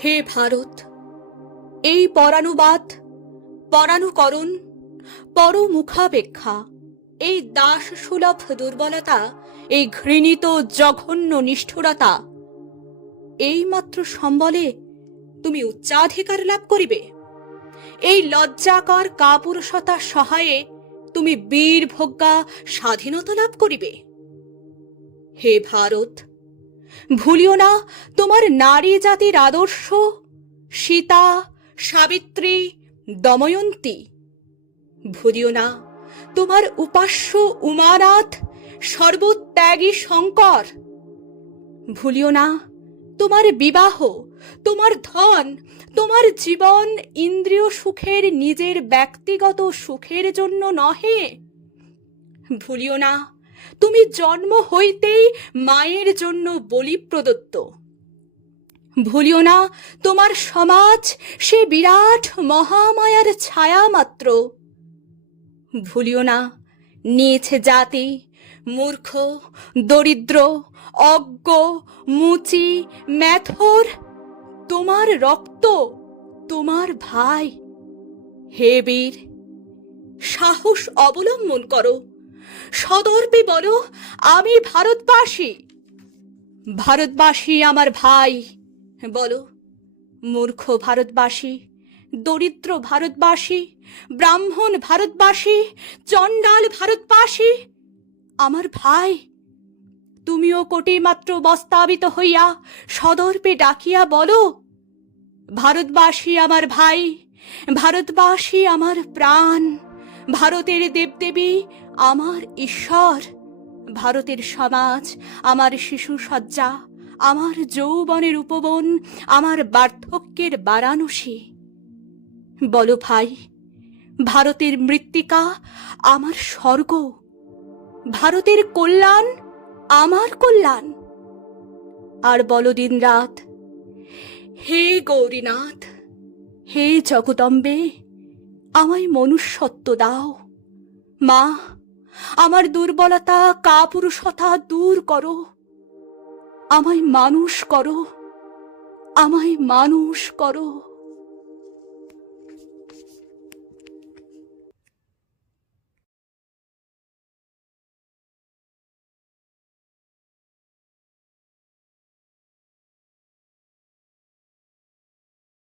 হে ভারত, এই পরানুবাদ, পরানুকরণ, পরমুখাপেক্ষা, এই দাসসুলভ দুর্বলতা, এই ঘৃণিত জঘন্য নিষ্ঠুরতা, এইমাত্র সম্বলে তুমি উচ্চাধিকার লাভ করিবে। এই লজ্জাকর কাপুরুষতা সহায়ে তুমি বীরভোগ্যা স্বাধীনতা লাভ করিবে। হে ভারত, ভুলিও না তোমার নারী জাতির আদর্শ সীতা, সাবিত্রী, দময়ন্তী। ভুলিও না তোমার উপাস্য উমানাথ, সর্বত্যাগী শঙ্কর। ভুলিও না তোমার বিবাহ, তোমার ধন, তোমার জীবন ইন্দ্রিয় সুখের, নিজের ব্যক্তিগত সুখের জন্য নহে। ভুলিও না তুমি জন্ম হইতেই মায়ের জন্য বলি প্রদত্ত। ভুলিও না তোমার সমাজ সে বিরাট মহামায়ার ছায়া মাত্র। ভুলিও না নীচ জাতি, মূর্খ, দরিদ্র, অজ্ঞ, মুচি, ম্যাথর, তোমার রক্ত, তোমার ভাই। হে বীর, সাহস অবলম্বন করো, সদর্পে বলো, আমি ভারতবাসী। ভারতবাসী আমার ভাই বলো। মূর্খ ভারতবাসী, দরিদ্র ভারতবাসী, ব্রাহ্মণ ভারতবাসী, চণ্ডাল ভারতবাসী আমার ভাই। তুমিও কোটিমাত্র বস্তাবিত হইয়া সদর্পে ডাকিয়া বলো, ভারতবাসী আমার ভাই, ভারতবাসী আমার প্রাণ, ভারতের দেবদেবী আমার ঈশ্বর, ভারতের সমাজ আমার শিশু সজ্জা, আমার যৌবনের উপবন, আমার বার্ধক্যের বারাণসী। বলো ভাই, ভারতের মৃত্তিকা আমার স্বর্গ, ভারতের কল্যাণ আমার কল্যাণ। আর বলো দিন রাত, হে গৌরীনাথ, হে জগদম্বে, আমায় মনুষ্যত্ব দাও। মা, আমার দুর্বলতা কাপুরুষতা দূর করো, আমায় মানুষ করো, আমায় মানুষ করো।